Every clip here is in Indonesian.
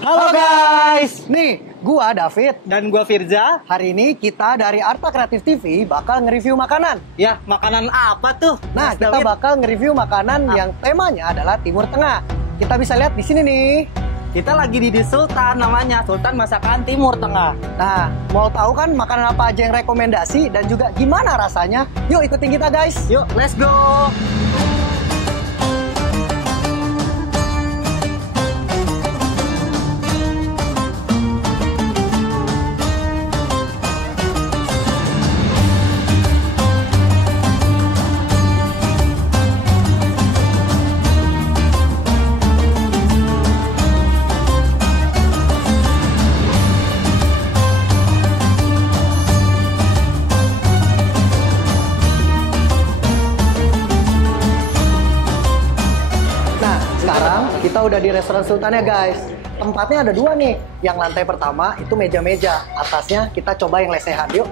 Halo guys, nih gua David Dan gua Firza. Hari ini kita dari Arta Kreatif TV bakal nge-review makanan. Ya, makanan apa tuh? Nah, Mas kita David? bakal nge-review makanan yang temanya adalah Timur Tengah. Kita bisa lihat di sini nih. Kita lagi di Sultan namanya, Sultan Masakan Timur Tengah. Nah, mau tahu kan makanan apa aja yang rekomendasi dan juga gimana rasanya? Yuk ikutin kita guys. Yuk, let's go. Sekarang kita udah di restoran Sultan ya guys. Tempatnya ada dua nih. Yang lantai pertama itu meja-meja. Atasnya kita coba yang lesehan. Yuk.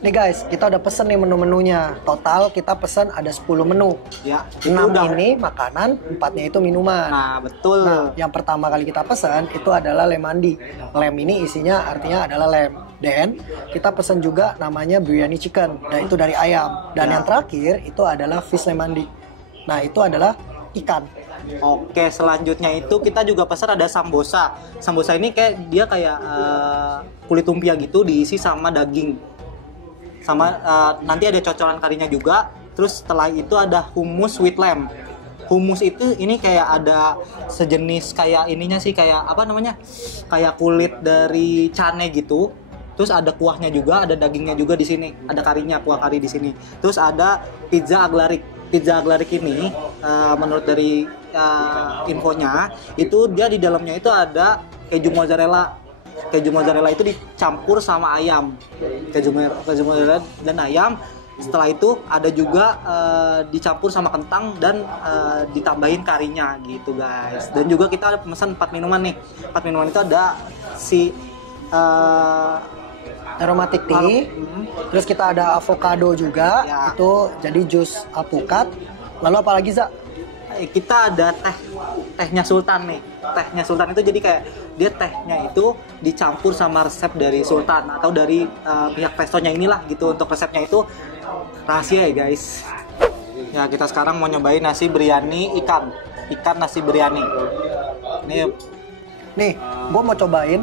Nih guys, kita udah pesen nih menu-menunya. Total kita pesen ada 10 menu. Ya, 6 ini makanan, 4-nya itu minuman. Nah, betul. Nah, yang pertama kali kita pesan itu adalah lem mandi. Lem ini isinya artinya adalah lem. Dan kita pesan juga namanya biryani chicken. Dan itu dari ayam. Dan yang terakhir itu adalah fish lem mandi. Nah, itu adalah ikan. Oke, selanjutnya itu kita juga pesan ada sambosa. Sambosa ini kayak kulit lumpia gitu diisi sama daging. Sama nanti ada cocolan karinya juga. Terus setelah itu ada hummus with lamb. Hummus itu ini kayak ada sejenis kayak ininya sih, kayak apa namanya, kayak kulit dari cane gitu. Terus ada kuahnya juga, ada dagingnya juga di sini, ada karinya, kuah kari di sini. Terus ada pizza aglarik. Pizza aglarik ini menurut dari infonya itu dia di dalamnya itu ada keju mozzarella. Keju mozzarella itu dicampur sama ayam. Keju mozzarella dan ayam. Setelah itu ada juga dicampur sama kentang dan ditambahin karinya gitu guys. Dan juga kita ada pemesan 4 minuman nih. 4 minuman itu ada si aromatic tea. Terus kita ada avocado juga. Ya. Itu jadi jus alpukat. Lalu apa lagi, Za? Kita ada tehnya Sultan nih. Tehnya Sultan itu jadi kayak dia tehnya itu dicampur sama resep dari Sultan atau dari pihak restonya inilah gitu. Untuk resepnya itu rahasia ya guys. Ya, kita sekarang mau nyobain nasi biryani ikan nasi biryani. Nih, gue mau cobain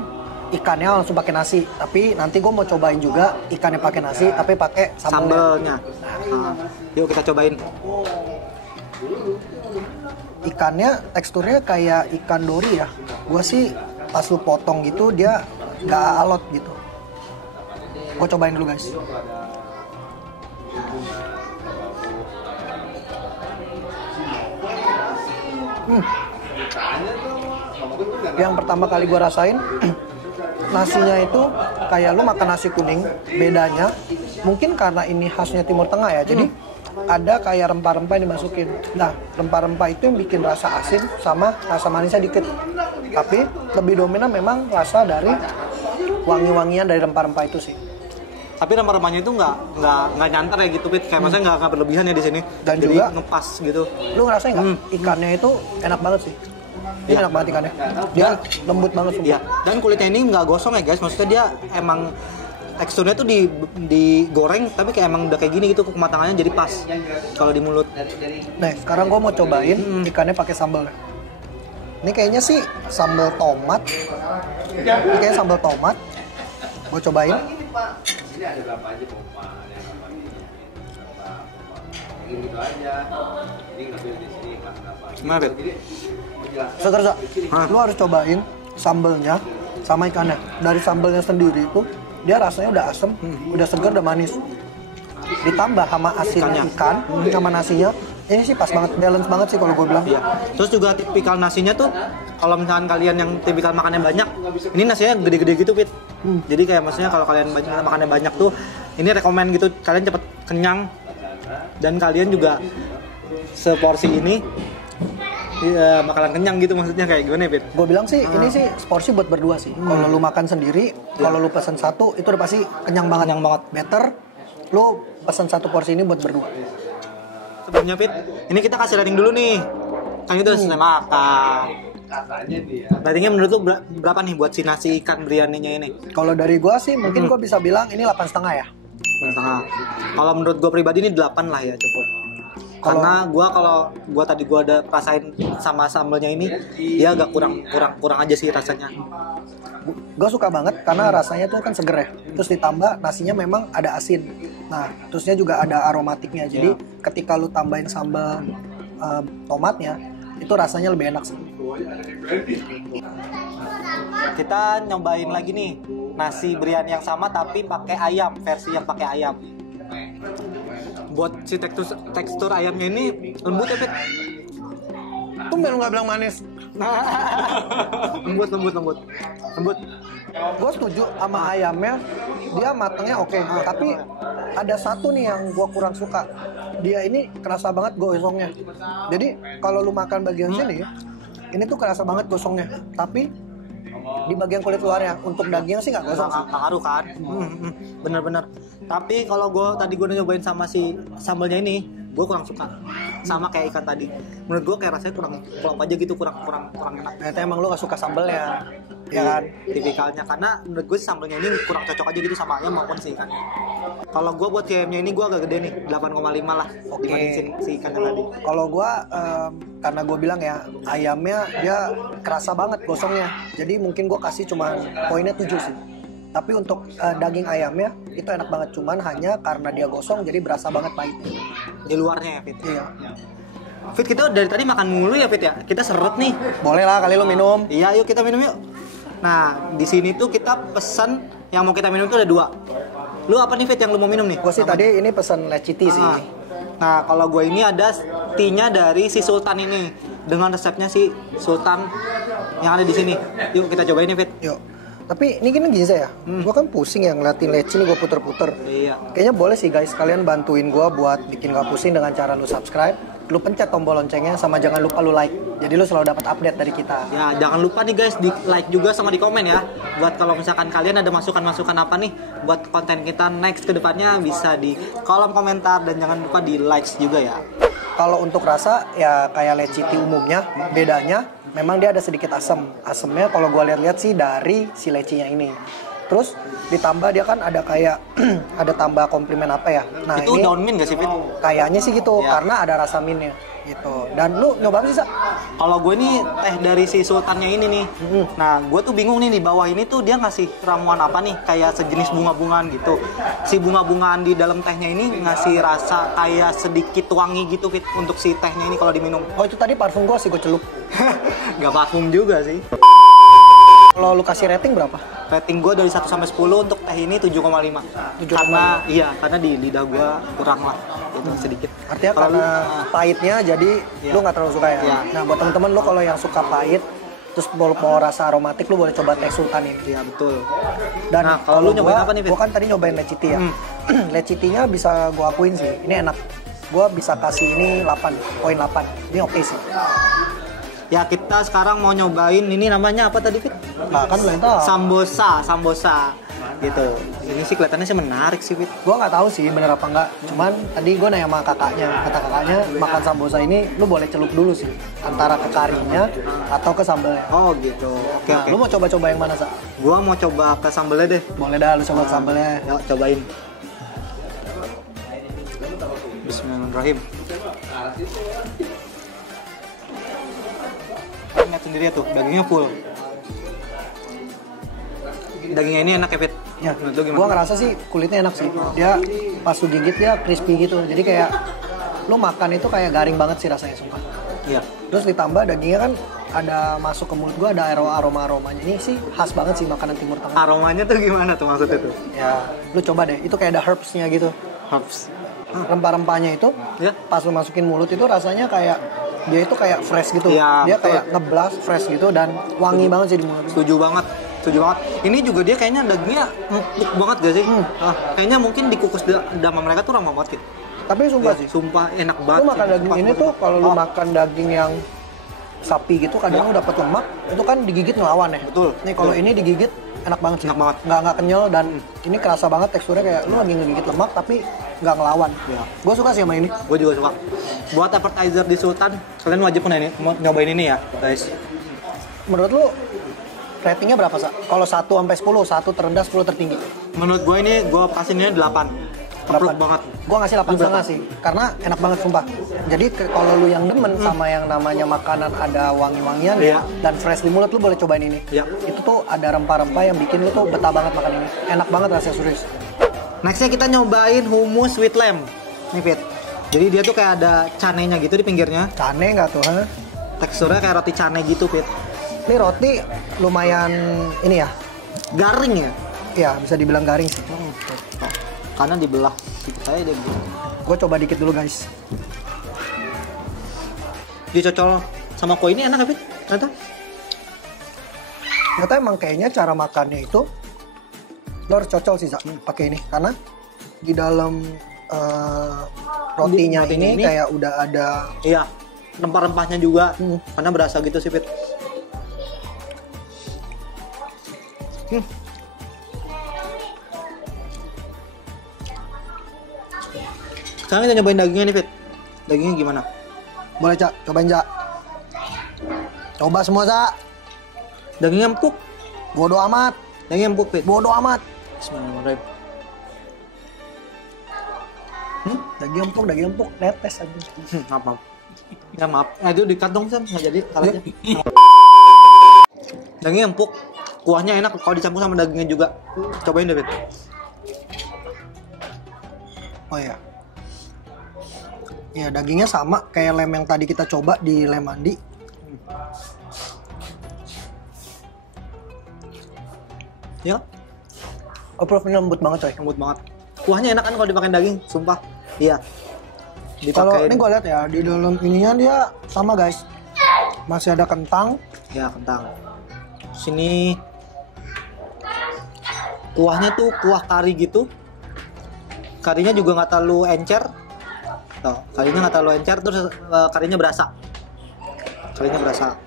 ikannya langsung pakai nasi. Tapi nanti gue mau cobain juga ikannya pakai nasi tapi pakai sambelnya. Yuk kita cobain. Ikannya teksturnya kayak ikan dori ya. Gue sih pas lu potong gitu dia nggak alot gitu. Gue cobain dulu guys. Yang pertama kali gue rasain nasinya itu kayak lu makan nasi kuning. Bedanya mungkin karena ini khasnya Timur Tengah ya. Jadi ada kayak rempah-rempah yang dimasukin. Nah, rempah-rempah itu yang bikin rasa asin sama rasa manisnya dikit. Tapi lebih dominan memang rasa dari wangi-wangian dari rempah-rempah itu sih. Tapi rempah-rempahnya itu nggak nyantar ya gitu, Pit. Kayak maksudnya nggak berlebihan ya di sini. Dan jadi juga ngepas gitu. Lu ngerasain nggak? Ikannya itu enak banget sih. Dia enak banget ikannya. Dia lembut banget sumpah. Iya. Dan kulitnya ini nggak gosong ya guys. Maksudnya dia emang teksturnya tuh digoreng tapi kayak emang udah kayak gini gitu, kematangannya jadi pas kalau di mulut. Nah, sekarang gue mau cobain ikannya pakai sambal. Ini kayaknya sih sambal tomat. Ini kayaknya sambal tomat. Gue cobain. Ini ada berapa aja pompa, ada berapa gitu aja. Ini ngambil di sini kelas berapa. Gimana, Pit? Seger, Za. Lu harus cobain sambalnya sama ikannya. Dari sambalnya sendiri itu dia rasanya udah asem, udah segar, udah manis. Ditambah sama asinnya ikan, sama nasinya. Ini sih pas banget, balance banget sih kalau gue bilang. Iya. Terus juga tipikal nasinya tuh, kalau misalkan kalian yang tipikal makannya banyak, ini nasinya gede-gede gitu, Pit. Jadi kayak maksudnya kalau kalian makannya banyak tuh, Ini rekomen gitu, kalian cepet kenyang dan kalian juga seporsi ini bakalan kenyang gitu, maksudnya kayak gimana ya, Fit? Gue bilang sih ini sih seporsi buat berdua sih. Kalau lu makan sendiri, kalau lu pesen satu itu udah pasti kenyang banget. Kenyang banget. Better lu pesen satu porsi ini buat berdua. Sebelumnya, Fit, ini kita kasih rating dulu nih. Kan itu udah selesai makan. Katanya dia. Ratingnya menurut lu berapa nih buat si nasi ikan biryaninya ini? Kalau dari gue sih mungkin gue bisa bilang ini 8,5 ya. 8,5. Kalau menurut gue pribadi ini 8 lah ya, cukup. Karena kalau gua tadi gua ada rasain sama sambelnya ini, dia agak kurang aja sih rasanya. Gue suka banget karena rasanya tuh kan seger ya. Terus ditambah nasinya memang ada asin. Nah, terusnya juga ada aromatiknya. Jadi ketika lu tambahin sambal tomatnya, itu rasanya lebih enak sih. Kita nyobain lagi nih nasi biryani yang sama tapi pakai ayam, versi yang pakai ayam. Buat si tekstur ayamnya ini lembut ya, Fit? Tumben lu nggak bilang manis. lembut. Gue setuju sama ayamnya, dia matangnya oke. Tapi ada satu nih yang gue kurang suka. Dia ini kerasa banget gosongnya. Jadi kalau lu makan bagian sini, ini tuh kerasa banget gosongnya. Tapi di bagian kulit luarnya, untuk dagingnya sih nggak gosong. Nggak ngaruh kan? Bener. Tapi kalau gue nyobain sama si sambelnya ini, gue kurang suka. Sama kayak ikan tadi. Menurut gue kayak rasanya kurang aja gitu, kurang enak. Ternyata emang lu nggak suka sambelnya, ya kan? Tipikalnya, karena menurut gue sambelnya ini kurang cocok aja gitu sama ayam maupun si ikannya. Kalau gue buat ayamnya ini gue agak gede nih, 8,5 lah dibanding si ikannya tadi. Kalau gue karena gue bilang ya ayamnya dia kerasa banget gosongnya, jadi mungkin gue kasih cuma poinnya 7 sih. Tapi untuk daging ayamnya itu enak banget, cuman hanya karena dia gosong jadi berasa banget pahitnya. Di luarnya ya, Fit? Iya. Fit, kita dari tadi makan mulu ya, Fit ya? Kita seret nih. Boleh lah kali lu minum. Iya, yuk kita minum yuk. Nah, di sini tuh kita pesen yang mau kita minum tuh ada 2. Lu apa nih, Fit, yang lu mau minum nih? Gue sih tadi ini pesen leciti sih. Nah, kalau gue ini ada tea-nya dari si Sultan ini dengan resepnya si Sultan yang ada di sini. Yuk kita cobain nih, Fit. Yuk. Tapi ini gini saya, gue kan pusing ya ngeliatin leci ini gue puter-puter. Iya. Kayaknya boleh sih guys, kalian bantuin gue buat bikin gak pusing dengan cara lu subscribe, lu pencet tombol loncengnya, sama jangan lupa lu like. Jadi lu selalu dapat update dari kita. Ya, jangan lupa nih guys, di like juga sama di komen ya. Buat kalau misalkan kalian ada masukan-masukan apa nih buat konten kita next ke depannya, bisa di kolom komentar dan jangan lupa di likes juga ya. Kalau untuk rasa ya kayak leci tea umumnya, bedanya memang dia ada sedikit asam. Asamnya kalau gue lihat-lihat sih dari si lecinya ini. Terus ditambah dia kan ada kayak ada tambah komplimen apa ya? Nah, itu ini daun mint gak sih, Fit? kayaknya sih gitu, Ya. karena ada rasa mintnya gitu. Dan lu nyoba sih, Sa? Kalau gue nih teh dari si Sultannya ini nih. Nah, gue tuh bingung nih di bawah ini tuh dia ngasih ramuan apa nih, kayak sejenis bunga-bungaan gitu. Si bunga-bungaan di dalam tehnya ini ngasih rasa kayak sedikit wangi gitu, Fit, untuk si tehnya ini kalau diminum. Oh, itu tadi parfum gue sih gue celup. Gak parfum juga sih. Kalau lu kasih rating berapa? Rating gue dari 1 sampai 10 untuk teh ini 7,5. Karena di lidah gue kurang lah, gitu sedikit. Artinya Kalau karena lu- pahitnya jadi Iya. lu nggak terlalu suka ya. Iya. Nah, buat temen-temen lu kalau yang suka pahit terus mau rasa aromatik, lu boleh coba teh Sultan ini. Iya, betul. Dan Nah, kalau lu nyobain apa nih, Fit? Gua kan tadi nyobain leciti ya. Lecitinya bisa gua akuin sih, ini enak. Gua bisa kasih ini 8.8. Ini oke sih. Ya, kita sekarang mau nyobain ini namanya apa tadi, Fit? Nah, kan belum tahu. Sambosa gitu. Ini sih kelihatannya sih menarik sih, Fit. Gua nggak tahu sih bener apa enggak. Cuman tadi gua nanya sama kakaknya, kata kakaknya makan sambosa ini lu boleh celup dulu sih, antara ke karinya atau ke sambelnya. Oh gitu. Oke, Nah, oke. lu mau coba-coba yang mana, Sa? Gua mau coba ke sambelnya deh. Boleh dah lu coba sambelnya. Yuk, cobain. Bismillahirrahmanirrahim. Lihat sendiri ya tuh, dagingnya full. Dagingnya ini enak ya, Fit? Ya, Menurut lu gimana? gua ngerasa sih kulitnya enak sih. Dia pas lu gigit dia crispy gitu. Jadi kayak lu makan itu kayak garing banget sih rasanya, sumpah. Iya. Terus ditambah dagingnya kan ada masuk ke mulut gua, ada aroma-aromanya. Ini sih khas banget sih makanan Timur Tengah. Aromanya tuh gimana tuh maksudnya tuh? Ya, lu coba deh. Itu kayak ada herbs-nya gitu. Herbs. Rempah-rempahnya itu Ya. pas lu masukin mulut itu rasanya kayak dia itu kayak fresh gitu. Iya, Dia betul. kayak ngeblast fresh gitu dan wangi banget sih di mulut. Setuju banget. setuju banget. Ini juga dia kayaknya dagingnya empuk banget gak sih? Kayaknya mungkin dikukus sama mereka tuh ramah banget gitu. Tapi sumpah Iya sih, sumpah enak banget. lu makan sih. daging ini tuh kalau lu makan daging yang sapi gitu kadang lu dapat lemak itu kan digigit ngelawan ya. Betul. Nih kalau ini digigit enak banget sih. Enak banget. Nggak kenyal dan ini kerasa banget teksturnya kayak lu lagi ngegigit lemak tapi nggak ngelawan. Iya. Gue suka sih sama ini. Gue juga suka. Buat appetizer di Sultan, kalian wajib nyobain ini ya, guys. Menurut lu ratingnya berapa, Sa? Kalau 1 sampai 10, 1 terendah, 10 tertinggi. Menurut gue ini gue kasihnya 8. Empuk banget. Gue ngasih 8,5 sih, karena enak banget sumpah. Jadi kalau lu yang demen sama yang namanya makanan ada wangi-wangian Iya. dan fresh di mulut, lu boleh cobain ini. Iya. Itu tuh ada rempah-rempah yang bikin lu tuh betah banget makan ini. Enak banget rasanya, serius. Nextnya kita nyobain hummus with lamb. Nih Fit. Jadi dia tuh kayak ada canenya gitu di pinggirnya. Cane nggak tuh, ha? Teksturnya kayak roti cane gitu Fit. Ini roti lumayan ini ya. Garing ya. Ya, bisa dibilang garing sih. Tuh. Karena dibelah sedikit aja dia gitu. Gue coba dikit dulu, guys. Dicocol sama kue ini enak Fit? Ternyata. Ternyata emang kayaknya cara makannya itu lo harus cocol sih, pakai ini. Karena di dalam rotinya ini kayak udah ada Iya. Rempah-rempahnya juga. Karena berasa gitu sih Fit. Sekarang kita nyobain dagingnya nih Fit. Dagingnya gimana? boleh, Cak. Cobain, Cak. Coba semua, Cak. Dagingnya empuk. Bodo amat. Dagingnya empuk Fit. Bodo amat. Bismillahirrahmanirrahim. Daging empuk, netes aja. Maaf, maaf. Ya maaf. Nah, itu di kantong Sam, nggak jadi kalahnya. Dagingnya empuk. Kuahnya enak kalau dicampur sama dagingnya juga. Cobain deh, Fit. Oh iya. Ya, dagingnya sama kayak lem yang tadi kita coba di lem mandi. Ya, Profilnya lembut banget, coy. lembut banget. Kuahnya enak kan kalau dipakai daging, sumpah. Iya. Kalau Dipakein. ini gue lihat ya, di dalam ininya dia sama, guys. Masih ada kentang. Ya, kentang. Sini kuahnya tuh kuah kari gitu. Karinya juga nggak terlalu encer. Tuh, karinya nggak terlalu encer, terus karinya berasa. Karinya berasa.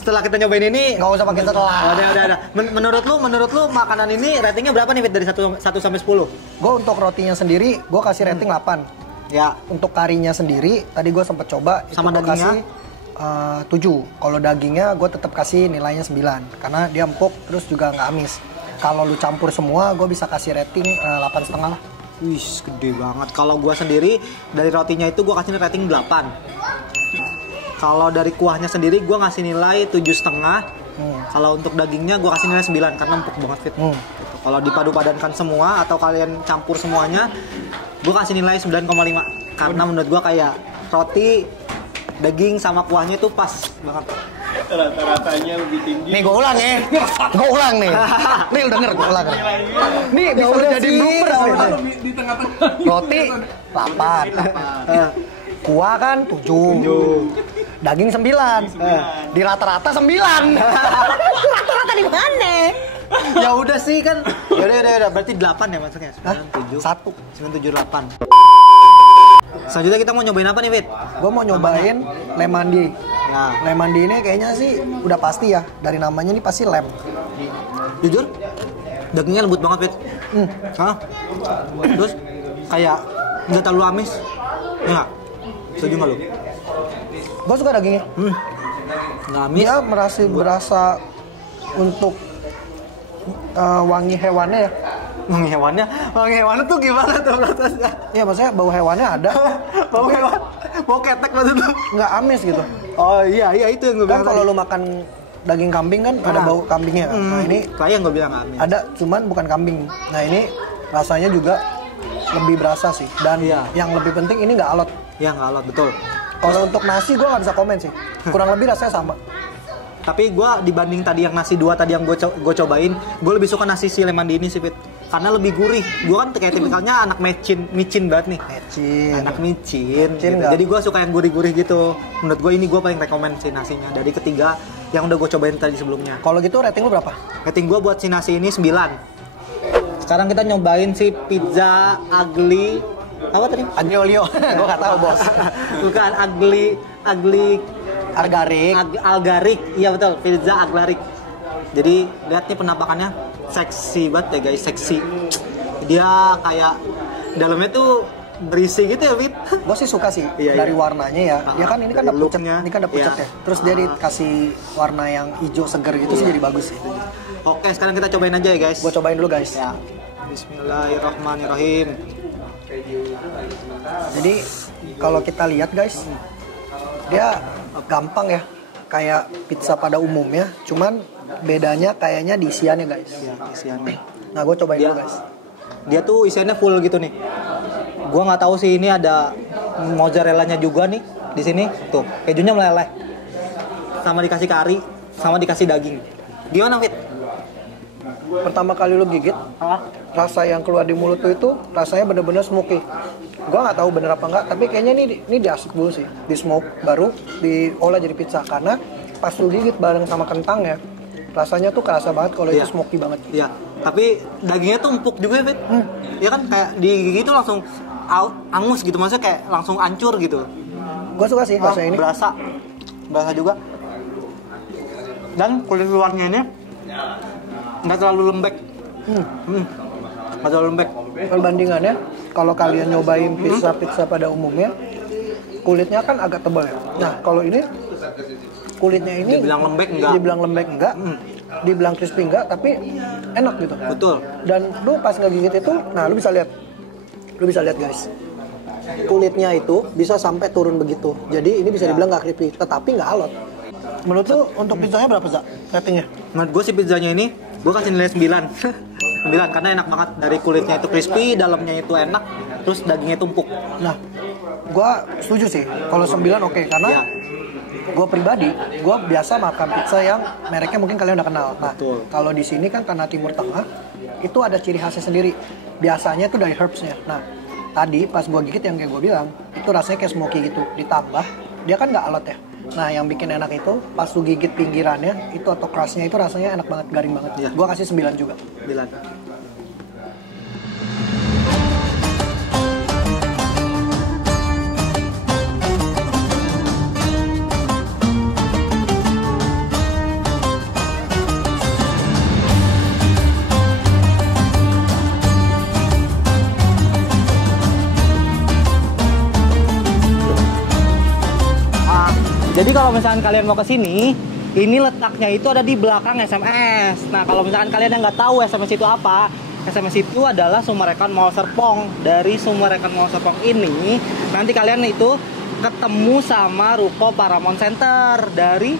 Setelah kita nyobain ini, Nggak usah pakai setelah. udah. Menurut lu makanan ini ratingnya berapa nih Fit dari 1 sampai 10? Gue untuk rotinya sendiri, gue kasih rating 8. Ya, Untuk karinya sendiri, tadi gue sempet coba. Sama gua dagingnya? kasih 7. Kalau dagingnya, gue tetap kasih nilainya 9. Karena dia empuk, terus juga nggak amis. Kalau lu campur semua, gue bisa kasih rating 8,5 lah. wih, gede banget. Kalau gua sendiri dari rotinya itu gua kasih rating 8. Kalau dari kuahnya sendiri gua ngasih nilai 7,5. Kalau untuk dagingnya gua kasih nilai 9 karena empuk banget Fit. Gitu. Kalau dipadu-padankan semua atau kalian campur semuanya, gua kasih nilai 9,5. Karena menurut gua kayak roti, daging sama kuahnya itu pas banget. Rata-ratanya lebih tinggi. Nih gue ulang ya. Gue ulang nih. Nih lu denger gue ulang. Nih bisa lu jadi bloopers nih. Di tengah-tengah. Roti 8. Kuah kan 7. Daging 9. Di rata-rata 9. Rata-rata di mana? Ya udah sih kan. Yaudah. Berarti 8 ya maksudnya. 9, 7. 1. 9, 7, 8. Selanjutnya kita mau nyobain apa nih Fit? Gue mau nyobain lem mandi. Ya. Lem mandi ini kayaknya sih udah pasti ya. Dari namanya nih pasti lem. Jujur, dagingnya lembut banget Fit. Hah? Terus kayak nggak terlalu amis. Ya nggak? Setuju nggak lu? Gue suka dagingnya. Nggak amis. Dia berasa untuk wangi hewannya ya. Wangi hewannya tuh gimana tuh prosesnya? Iya, maksudnya bau hewannya ada. Bau hewan, bau ketek maksud lu? Nggak amis gitu. Oh iya itu yang gue Kan bilang. kalau lu makan daging kambing kan ada bau kambingnya kan. Nah ini kayak yang gue bilang nggak amis. ada, cuman bukan kambing. Nah ini rasanya juga lebih berasa sih. Dan yang lebih penting ini nggak alot. Ya nggak alot betul. Kalau untuk nasi gue nggak bisa komen sih. Kurang lebih rasanya sama. Tapi gue dibanding tadi yang nasi 2 tadi yang gue cobain, gue lebih suka nasi si lem mandi ini sih Fit. karena lebih gurih. Gue kan kayak tipikalnya anak micin banget nih. Anak micin gitu. Jadi gue suka yang gurih-gurih gitu. Menurut gue ini gue paling rekomen si nasinya dari ketiga yang udah gue cobain tadi sebelumnya. Kalau gitu rating lu berapa? Rating gue buat si nasi ini 9. Sekarang kita nyobain si pizza ugly apa tadi? Aglio. Gue nggak tahu bos. Bukan ugly Algarik. Iya betul, pizza Algarik. Jadi lihat nih penampakannya seksi banget ya guys, seksi. Dia kayak dalamnya tuh berisi gitu ya, Fit. Gue sih suka sih Iya, dari iya. warnanya ya. Dia kan ini kan ada pucet, looknya. ini kan ada pucet Iya. ya. Terus dia dikasih warna yang hijau seger gitu sih jadi bagus sih. Oke, sekarang kita cobain aja ya guys. Gue cobain dulu guys. Ya. Bismillahirrahmanirrahim. Jadi kalau kita lihat guys, dia gampang ya, kayak pizza pada umumnya. Cuman bedanya kayaknya di isiannya guys. Ya, isiannya. Nah gue cobain Dia, dulu guys. dia tuh isiannya full gitu nih. Gua nggak tahu sih ini ada mozzarella-nya juga nih di sini. Tuh, kejunya meleleh. Sama dikasih kari, sama dikasih daging. Gimana, Fit? Pertama kali lu gigit, rasa yang keluar di mulut tuh itu rasanya bener-bener smoky. Gua nggak tahu bener apa enggak, tapi kayaknya ini diasik dulu sih, di smoke baru diolah jadi pizza karena pas lu gigit bareng sama kentang ya, rasanya tuh kerasa banget kalau itu smoky banget. Iya, tapi dagingnya tuh empuk juga ya, Fit. Ya kan kayak digigit tuh langsung angus gitu, maksudnya kayak langsung hancur gitu. Gua suka sih rasa ini. Berasa juga. Dan kulit luarnya ini nggak terlalu lembek. Nggak terlalu lembek. Perbandingannya, kalau kalian nyobain pizza pada umumnya, kulitnya kan agak tebal ya. Nah kalau ini kulitnya ini Dibilang lembek enggak. Dibilang lembek enggak. Dibilang crispy enggak, tapi enak gitu. Betul. Dan lu pas ngegigit itu, nah lu bisa lihat guys, kulitnya itu bisa sampai turun begitu. Jadi ini bisa dibilang nggak crispy, tetapi nggak alot. Menurut lu untuk pizzanya berapa Zak ratingnya? Menurut gue sih pizzanya ini gue kasih nilai 9. 9 karena enak banget, dari kulitnya itu crispy, dalamnya itu enak, terus dagingnya tumpuk. Nah, gua setuju sih. Kalau 9 oke, karena Iya. gue pribadi, gue biasa makan pizza yang mereknya mungkin kalian udah kenal. Nah, Betul. kalau di sini kan karena Timur Tengah, itu ada ciri khasnya sendiri. Biasanya itu dari herbsnya. Nah, tadi pas gue gigit yang kayak gue bilang, itu rasanya kayak smoky gitu. Ditambah, dia kan nggak alot ya. Nah, yang bikin enak itu pas lu gigit pinggirannya, itu atau crustnya itu rasanya enak banget, garing banget. Iya. Gue kasih 9 juga. 9. Jadi kalau misalkan kalian mau ke sini, ini letaknya itu ada di belakang SMS. Nah, kalau misalkan kalian yang nggak tahu SMS itu apa, SMS itu adalah Sumarekon Mall Serpong. Dari Sumarekon Mall Serpong ini, nanti kalian itu ketemu sama Ruko Paramount Center. Dari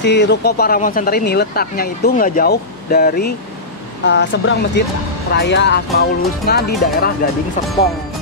si Ruko Paramount Center ini letaknya itu nggak jauh dari seberang Masjid Raya Asmaul Husna di daerah Gading Serpong.